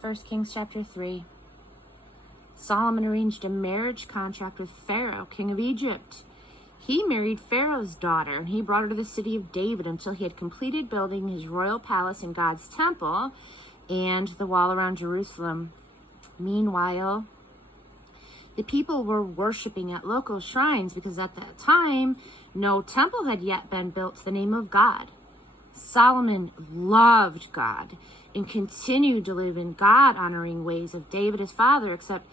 1 Kings chapter 3. Solomon arranged a marriage contract with Pharaoh, king of Egypt. He married Pharaoh's daughter, and he brought her to the city of David until he had completed building his royal palace and God's temple and the wall around Jerusalem. Meanwhile, the people were worshiping at local shrines because at that time, no temple had yet been built to the name of God. Solomon loved God and continued to live in God-honoring ways of David his father, except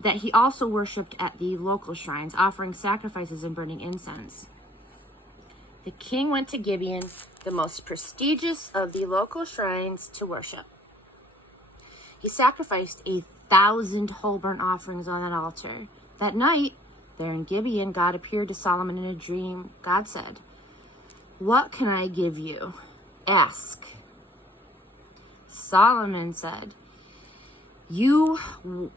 that he also worshipped at the local shrines, offering sacrifices and burning incense. The king went to Gibeon, the most prestigious of the local shrines, to worship. He sacrificed 1,000 whole burnt offerings on that altar. That night, there in Gibeon, God appeared to Solomon in a dream. God said, "What can I give you? Ask." Solomon said, "You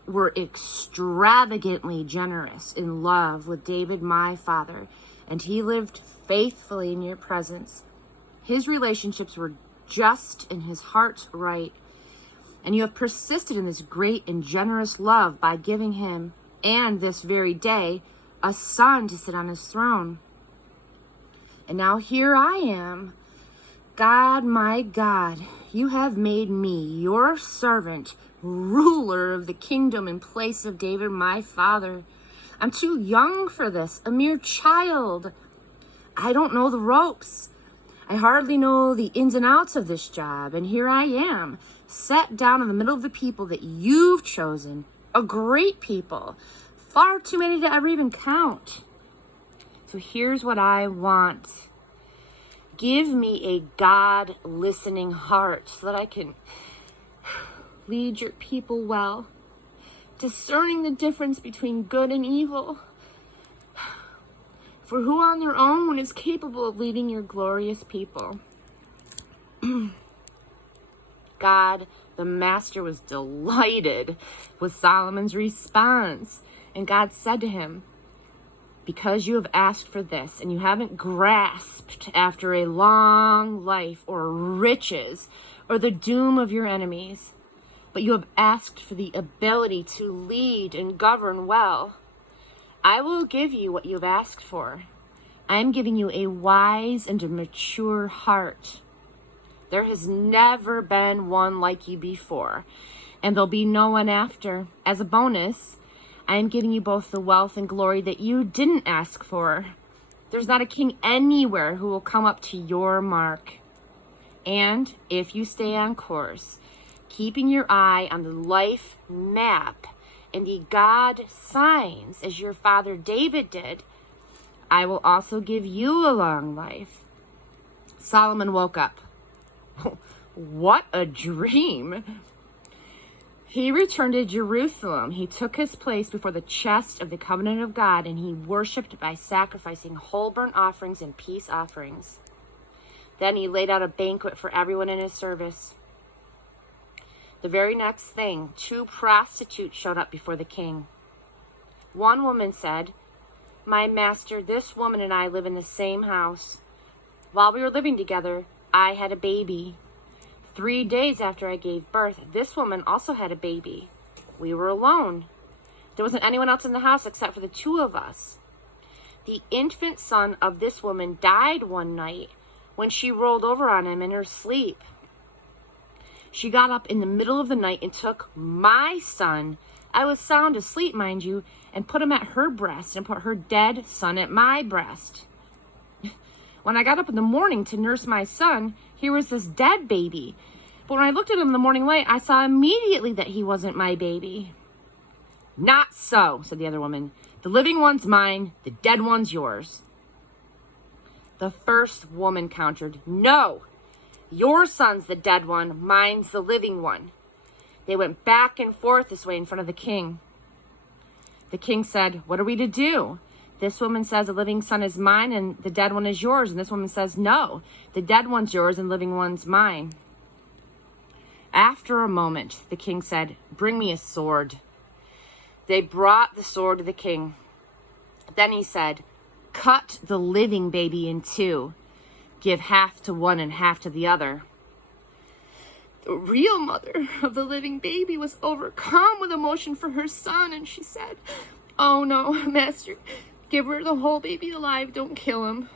were extravagantly generous in love with David, my father, and he lived faithfully in your presence. His relationships were just and his heart right. And you have persisted in this great and generous love by giving him, and this very day, a son to sit on his throne. And now here I am. God, my God, you have made me, your servant, ruler of the kingdom in place of David, my father. I'm too young for this, a mere child. I don't know the ropes. I hardly know the ins and outs of this job, and here I am, set down in the middle of the people that you've chosen, a great people, far too many to ever even count. So here's what I want. Give me a God-listening heart so that I can lead your people well, discerning the difference between good and evil. For who on their own is capable of leading your glorious people?" God, the master, was delighted with Solomon's response. And God said to him, "Because you have asked for this, and you haven't grasped after a long life or riches or the doom of your enemies, but you have asked for the ability to lead and govern well, I will give you what you have asked for. I am giving you a wise and a mature heart. There has never been one like you before, and there'll be no one after. As a bonus, I am giving you both the wealth and glory that you didn't ask for. There's not a king anywhere who will come up to your mark. And if you stay on course, keeping your eye on the life map and the God signs as your father David did, I will also give you a long life." Solomon woke up. What a dream! He returned to Jerusalem. He took his place before the chest of the covenant of God, and he worshipped by sacrificing whole burnt offerings and peace offerings. Then he laid out a banquet for everyone in his service. The very next thing, 2 prostitutes showed up before the king. One woman said, "My master, this woman and I live in the same house. While we were living together, I had a baby. 3 days after I gave birth, this woman also had a baby. We were alone. There wasn't anyone else in the house except for the 2 of us. The infant son of this woman died one night when she rolled over on him in her sleep. She got up in the middle of the night and took my son, I was sound asleep, mind you, and put him at her breast and put her dead son at my breast. When I got up in the morning to nurse my son, here was this dead baby. But when I looked at him in the morning light, I saw immediately that he wasn't my baby." "Not so," said the other woman. "The living one's mine, the dead one's yours." The first woman countered, "No, your son's the dead one, mine's the living one." They went back and forth this way in front of the king. The king said, "What are we to do? This woman says the living son is mine and the dead one is yours. And this woman says, no, the dead one's yours and the living one's mine." After a moment, the king said, "Bring me a sword." They brought the sword to the king. Then he said, "Cut the living baby in 2. Give half to one and half to the other." The real mother of the living baby was overcome with emotion for her son, and she said, "Oh no, Master, give her the whole baby alive, don't kill him."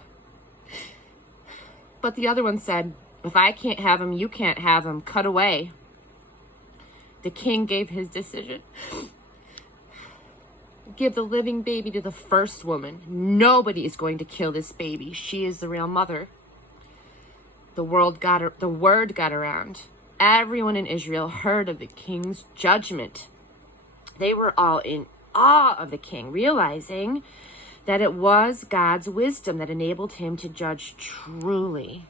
But the other one said, "If I can't have him, you can't have him. Cut away." The king gave his decision. Give the living baby to the first woman. Nobody is going to kill this baby. She is the real mother. The word got around. Everyone in Israel heard of the king's judgment. They were all in awe of the king, realizing that it was God's wisdom that enabled him to judge truly.